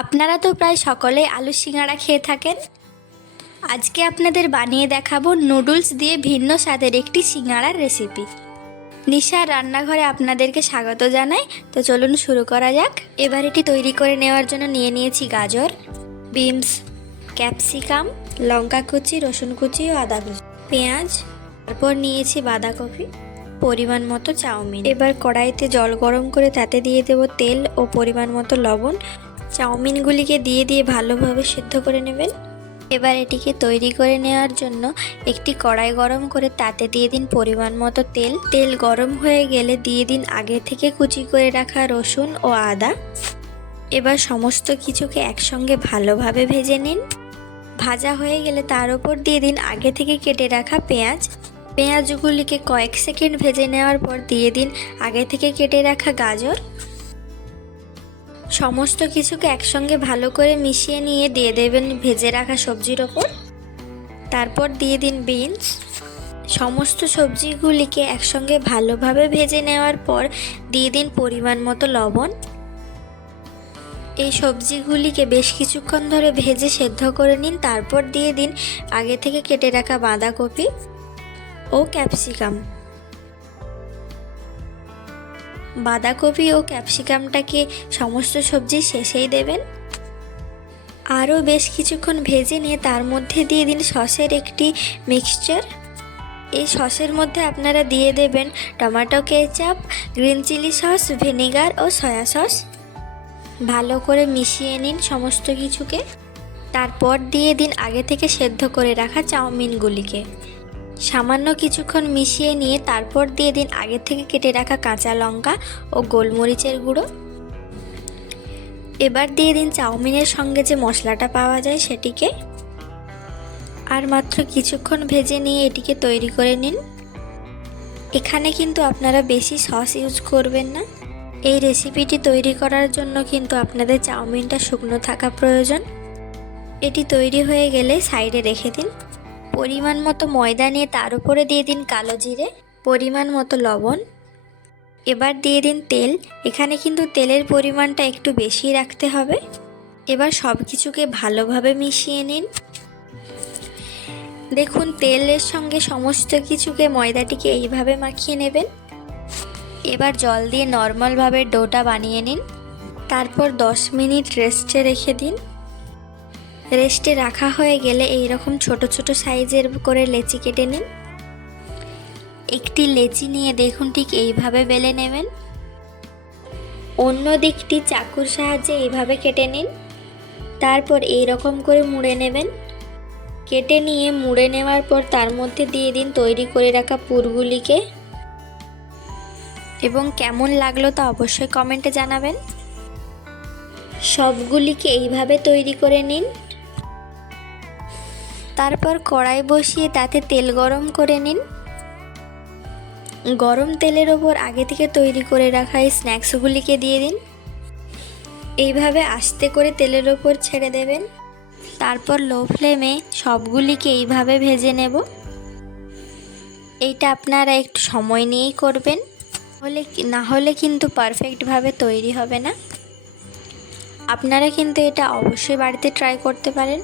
আপনারা তো প্রায় সকলেই আলু সিঙাড়া খেয়ে থাকেন। আজকে আপনাদের বানিয়ে দেখাবো নুডলস দিয়ে ভিন্ন স্বাদের একটি সিঙাড়ার রেসিপি। নিশার রান্নাঘরে আপনাদেরকে স্বাগত জানাই। তো চলুন শুরু করা যাক। এবার এটি তৈরি করে নেওয়ার জন্য নিয়ে নিয়েছি গাজর, বিনস, ক্যাপসিকাম, লঙ্কা কুচি, রসুন কুচি ও আদা কুচি, পেঁয়াজ, তারপর নিয়েছি বাঁধাকপি, পরিমাণ মতো চাউমিন। এবার কড়াইতে জল গরম করে তাতে দিয়ে দেব তেল ও পরিমাণ মতো লবণ চাউমিনগুলিকে দিয়ে দিয়ে ভালোভাবে সিদ্ধ করে নেবেন। এবার এটিকে তৈরি করে নেওয়ার জন্য একটি কড়াই গরম করে তাতে দিয়ে দিন পরিমাণ মতো তেল। তেল গরম হয়ে গেলে দিয়ে দিন আগে থেকে কুচি করে রাখা রসুন ও আদা। এবার সমস্ত কিছুকে একসঙ্গে ভালোভাবে ভেজে নিন। ভাজা হয়ে গেলে তার উপর দিয়ে দিন আগে থেকে কেটে রাখা পেঁয়াজ। পেঁয়াজগুলিকে কয়েক সেকেন্ড ভেজে নেওয়ার পর দিয়ে দিন আগে থেকে কেটে রাখা গাজর। সমস্ত কিছুকে একসঙ্গে ভালো করে মিশিয়ে নিয়ে দিয়ে দেবেন ভেজে রাখা সবজির ওপর। তারপর দিয়ে দিন বিনস। সমস্ত সবজিগুলিকে একসঙ্গে ভালোভাবে ভেজে নেওয়ার পর দিয়ে দিন পরিমাণ মতো লবণ। এই সবজিগুলিকে বেশ কিছুক্ষণ ধরে ভেজে সেদ্ধ করে নিন। তারপর দিয়ে দিন আগে থেকে কেটে রাখা বাঁধাকপি ও ক্যাপসিকাম। বাঁধাকপি ও ক্যাপসিকামটাকে সমস্ত সবজি শেষেই দেবেন। আরও বেশ কিছুক্ষণ ভেজে নিয়ে তার মধ্যে দিয়ে দিন সসের একটি মিক্সচার। এই সসের মধ্যে আপনারা দিয়ে দেবেন tomato ketchup, green chilli sauce, vinegar ও সয়া সস। ভালো করে মিশিয়ে নিন সমস্ত কিছুকে। তারপর দিয়ে দিন আগে থেকে সেদ্ধ করে রাখা চাউমিনগুলিকে। সামান্য কিছুক্ষণ মিশিয়ে নিয়ে তারপর দিয়ে দিন আগে থেকে কেটে রাখা কাঁচা লঙ্কা ও গোলমরিচের গুঁড়ো। এবার দিয়ে দিন চাউমিনের সঙ্গে যে মশলাটা পাওয়া যায় সেটিকে। আর মাত্র কিছুক্ষণ ভেজে নিয়ে এটিকে তৈরি করে নিন। এখানে কিন্তু আপনারা বেশি সস ইউজ করবেন না। এই রেসিপিটি তৈরি করার জন্য কিন্তু আপনাদের চাউমিনটা শুকনো থাকা প্রয়োজন। এটি তৈরি হয়ে গেলে সাইডে রেখে দিন। পরিমাণ মতো ময়দা নিয়ে তার উপরে দিয়ে দিন কালো জিরে, পরিমাণ মতো লবণ। এবার দিয়ে দিন তেল। এখানে কিন্তু তেলের পরিমাণটা একটু বেশি রাখতে হবে। এবার সব কিছুকে ভালোভাবে মিশিয়ে নিন। দেখুন, তেলের সঙ্গে সমস্ত কিছুকে ময়দাটিকে এইভাবে মাখিয়ে নেবেন। এবার জল দিয়ে নর্মালভাবে ডোটা বানিয়ে নিন। তারপর 10 মিনিট রেস্টে রেখে দিন। রেস্টে রাখা হয়ে গেলে এই রকম ছোট ছোট সাইজের করে লেচি কেটে নিন। একটি লেচি নিয়ে দেখুন ঠিক এইভাবে বেলে নেবেন। অন্য দিকটি চাকুর সাহায্যে এইভাবে কেটে নিন। তারপর এই রকম করে মুড়ে নেবেন। কেটে নিয়ে মুড়ে নেওয়ার পর তার মধ্যে দিয়ে দিন তৈরি করে রাখা পুরগুলিকে। এবং কেমন লাগল তা অবশ্যই কমেন্টে জানাবেন। সবগুলিকে এইভাবে তৈরি করে নিন। তারপর কড়াই বসিয়ে তাতে তেল গরম করে নিন। গরম তেলের ওপর আগে থেকে তৈরি করে রাখা এই স্ন্যাক্সগুলিকে দিয়ে দিন। এইভাবে আস্তে করে তেলের ওপর ছেড়ে দেবেন। তারপর লো ফ্লেমে সবগুলিকে এইভাবে ভেজে নেব। এইটা আপনারা একটু সময় নিয়েই করবেন। হলে না হলে কিন্তু পারফেক্টভাবে তৈরি হবে না। আপনারা কিন্তু এটা অবশ্যই বাড়িতে ট্রাই করতে পারেন।